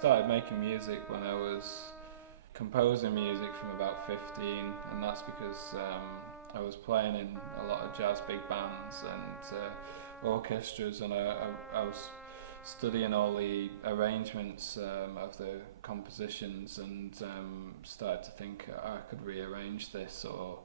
started making music when I was composing music from about 15, and that's because I was playing in a lot of jazz big bands and orchestras, and I was studying all the arrangements of the compositions, and started to think I could rearrange this, or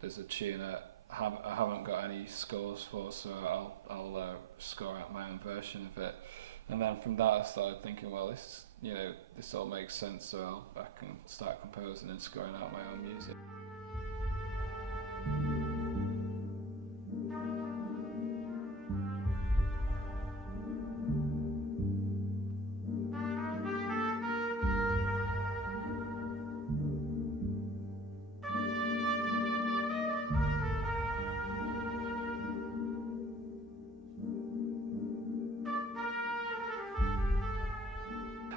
there's a tune I haven't got any scores for, so I'll score out my own version of it. And then from that I started thinking, well, this all makes sense, so I can start composing and scoring out my own music.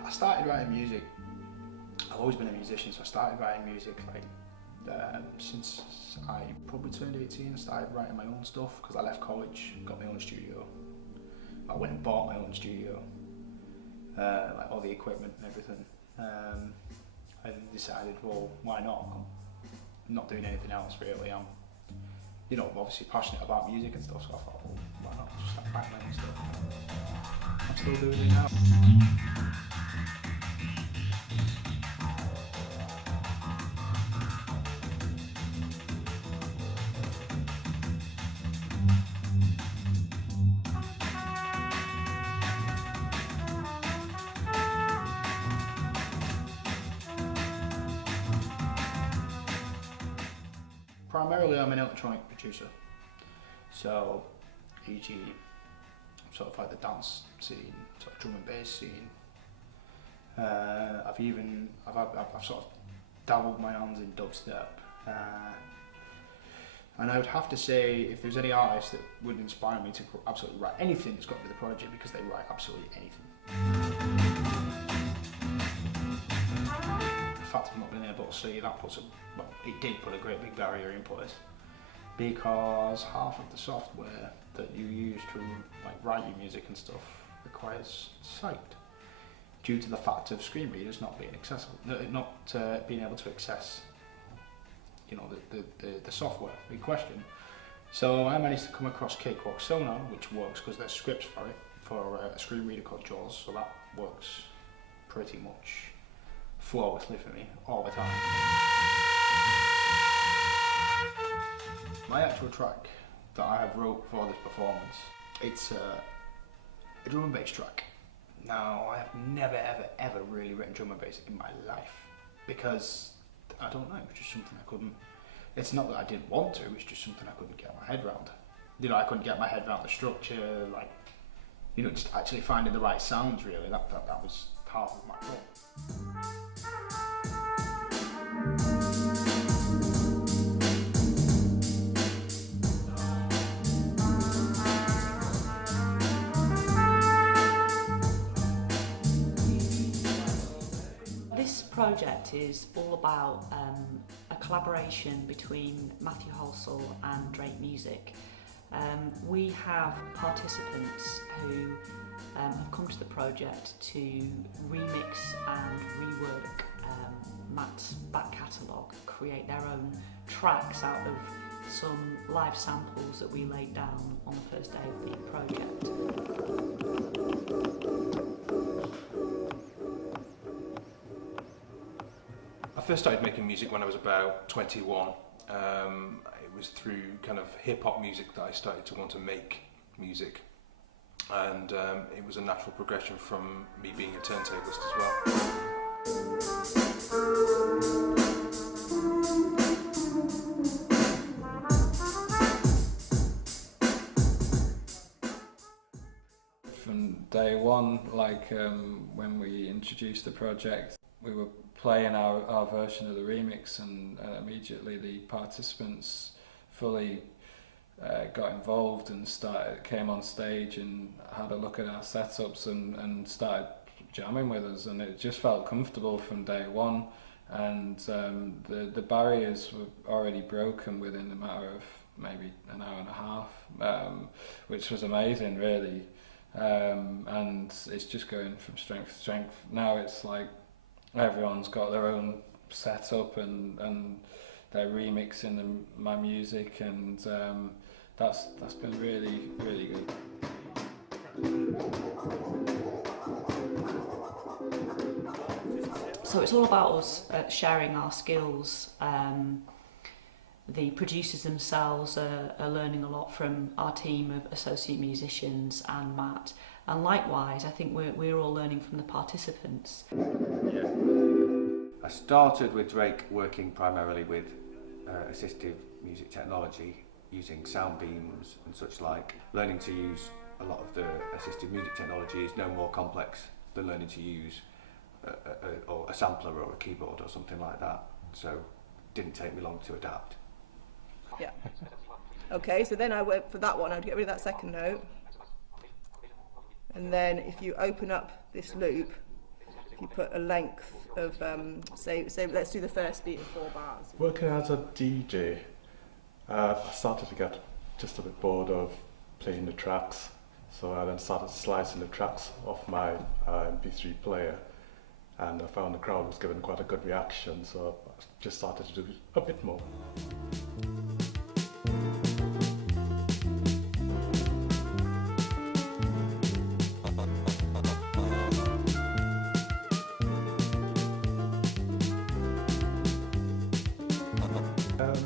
I started writing music. I've always been a musician, so I started writing music since I probably turned 18. I started writing my own stuff because I left college, got my own studio. I went and bought my own studio, like all the equipment and everything. I decided, well, why not? I'm not doing anything else really. I'm, obviously passionate about music and stuff, so I thought, well, why not just start writing my own stuff? I'm still doing it now. Primarily I'm an electronic producer, so e.g. sort of like the dance scene, sort of drum and bass scene. I've sort of dabbled my hands in dubstep, and I would have to say, if there's any artist that would inspire me to absolutely write anything, it's got to be The Prodigy, because they write absolutely anything. The fact I've not been able to see that it did put a great big barrier in place, because half of the software that you use to write your music and stuff requires sight, due to the fact of screen readers not being accessible, not being able to access, the software in question. So I managed to come across Cakewalk Sonar, which works because there's scripts for it, for a screen reader called JAWS, so that works pretty much flawlessly for me all the time. My actual track that I have wrote for this performance, it's a drum and bass track. Now, I have never ever really written drum and bass in my life, because I don't know, it was just something I couldn't, it's not that I didn't want to, it's just something I couldn't get my head around. I couldn't get my head around the structure, just actually finding the right sounds really, that was half of my goal. This project is all about a collaboration between Matthew Halsall and Drake Music. We have participants who have come to the project to remix and rework Matt's back catalogue, create their own tracks out of some live samples that we laid down on the first day of the project. I first started making music when I was about 21. It was through kind of hip-hop music that I started to want to make music, and it was a natural progression from me being a turntablist as well. From day one, when we introduced the project, we were playing our version of the remix, and immediately the participants fully got involved and came on stage and had a look at our setups and started jamming with us, and it just felt comfortable from day one, and the barriers were already broken within a matter of maybe an hour and a half, which was amazing really. and it's just going from strength to strength. Now it's like everyone's got their own setup and they're remixing my music, and that's been really, really good. So it's all about us sharing our skills. The producers themselves are learning a lot from our team of associate musicians and Matt, and likewise I think we're all learning from the participants. Yeah. I started with Drake working primarily with assistive music technology, using sound beams and such like. Learning to use a lot of the assistive music technology is no more complex than learning to use a sampler or a keyboard or something like that, so it didn't take me long to adapt. Yeah. Okay, so then I went for that one, I'd get rid of that second note, and then if you open up this loop, you put a length of say let's do the first beat of 4 bars. Working as a DJ, I started to get just a bit bored of playing the tracks, so I then started slicing the tracks off my MP3 player, and I found the crowd was giving quite a good reaction, so I just started to do a bit more.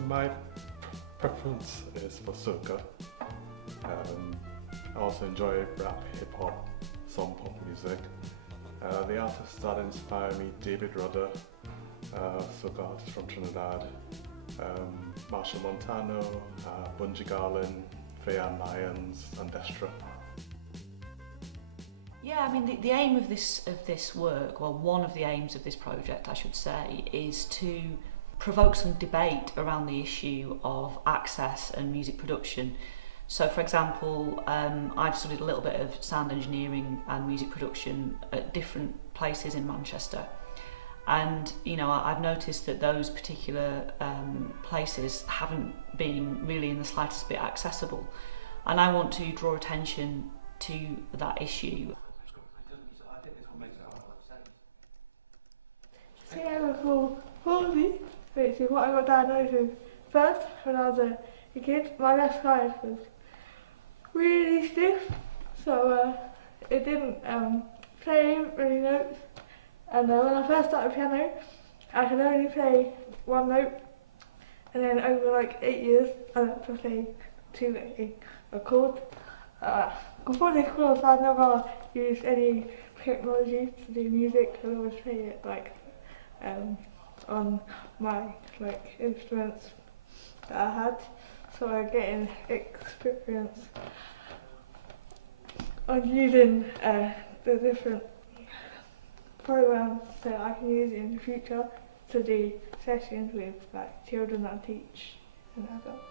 My preference is for soca. I also enjoy rap, hip-hop, some pop music. The artists that inspire me: David Rudder, soca artist from Trinidad, Marshall Montano, Bunji Garlin, Fayan Lyons, and Destra. Yeah, I mean the aim of this work, well, one of the aims of this project, I should say, is to provoke some debate around the issue of access and music production. So, for example, I've studied a little bit of sound engineering and music production at different places in Manchester, and I've noticed that those particular places haven't been really in the slightest bit accessible, and I want to draw attention to that issue. Cerebral palsy, which is what I got diagnosed with first when I was a kid. My left side was really stiff, so it didn't play many notes. And when I first started piano, I could only play one note, and then over like 8 years, I learned to play a chord. Before this course, I'd never used any technology to do music. I always play it like on my instruments that I had, so I'm getting experience on using the different programs that I can use in the future to do sessions with children that I teach and adults.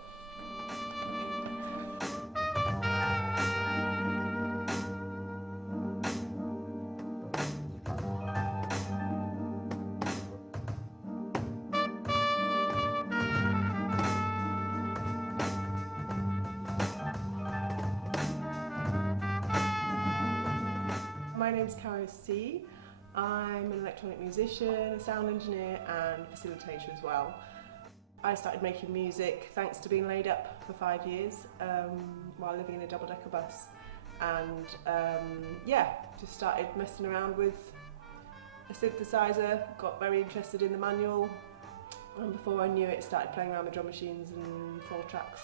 My name's Cara C. I'm an electronic musician, a sound engineer and facilitator as well. I started making music thanks to being laid up for 5 years while living in a double-decker bus, and just started messing around with a synthesizer, got very interested in the manual, and before I knew it started playing around with drum machines and 4 tracks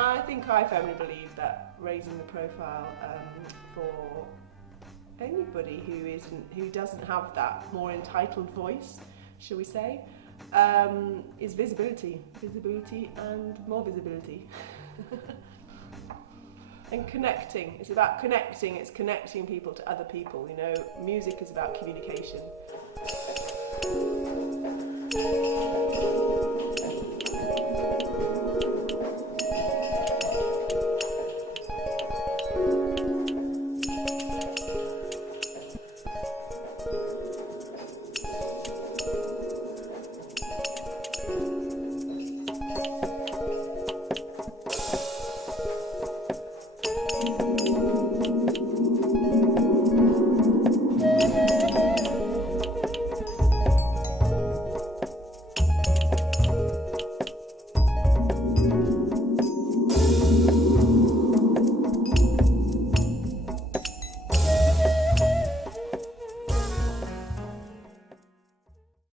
I think I firmly believe that raising the profile for anybody who doesn't have that more entitled voice, shall we say, is visibility and more visibility. And connecting. It's about connecting. It's connecting people to other people. Music is about communication.